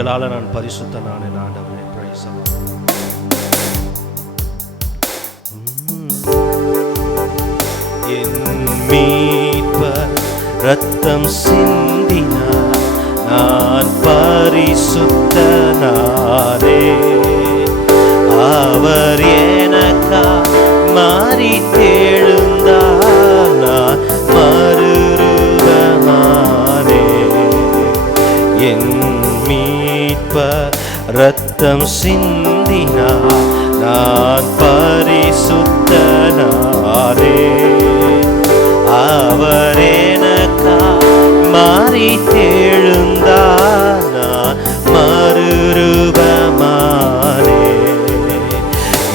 உங்களால் நான் பரிசுத்த நான் ஆண்டவரே praise என் மீட்பர் ரத்தம் சிந்தினார் நான் பரிசுத்தனாரே அவர் எனக்கா மாறித்தே ரத்தம் சிந்தினார் நான் பரிசுத்தனாரே. அவர் எனக்கா மாறி தேழுந்தார் நான் மறுரூபமானே.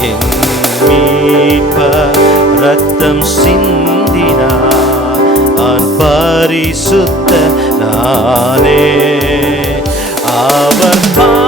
என் மீட்ப ரத்தம் சிந்தினார் நான் பரிசுத்த நானே அவர் பாதை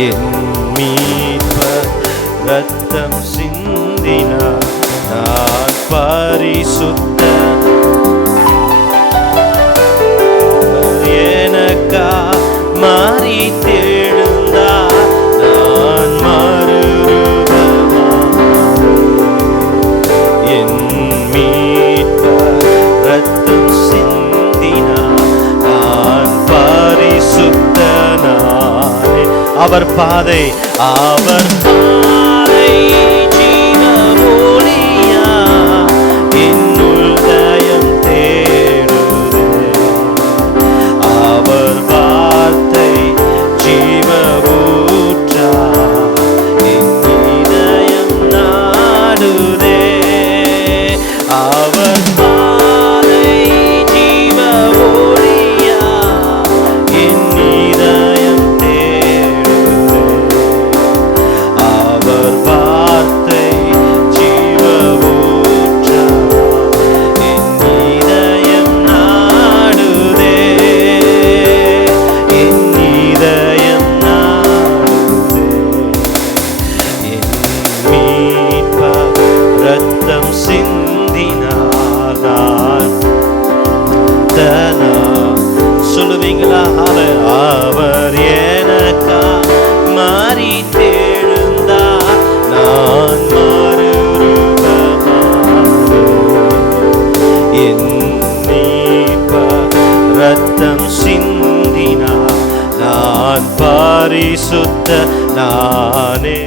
என் மீட்பர் ரத்தம் சிந்தினார். நான் பரிசுத்த எனக்கா மாறி தேழுந்தார் நான் மறுரூபமானேன். என் மீட்பர் ரத்தம் சிந்தினார். நான் பரிசுத்தனானே. அவர் பாதை அவர் நாடுதே அவர் தனா சொல்லுவீங்களா அவர் அவர் எனக்கா மாறி தேழுந்தார் நான் மறுரூபமானேன். ரத்தம் சிந்தினா நான் பரிசுத்த நானே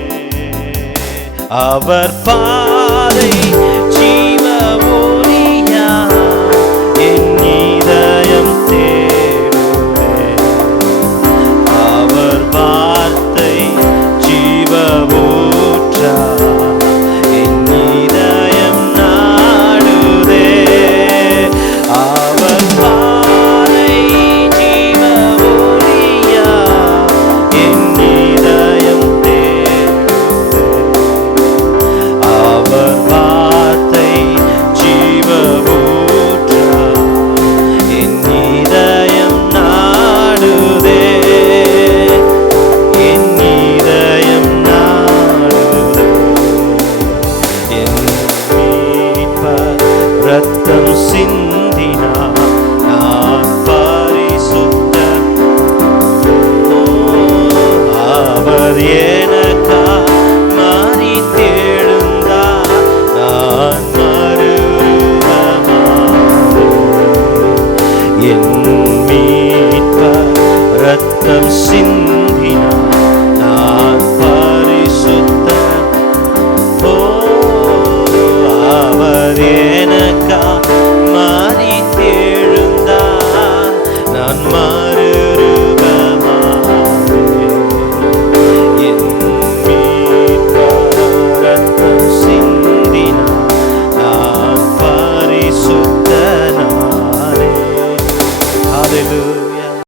அவர் பாதை என் மீட்ப ரத்தம் சிந்த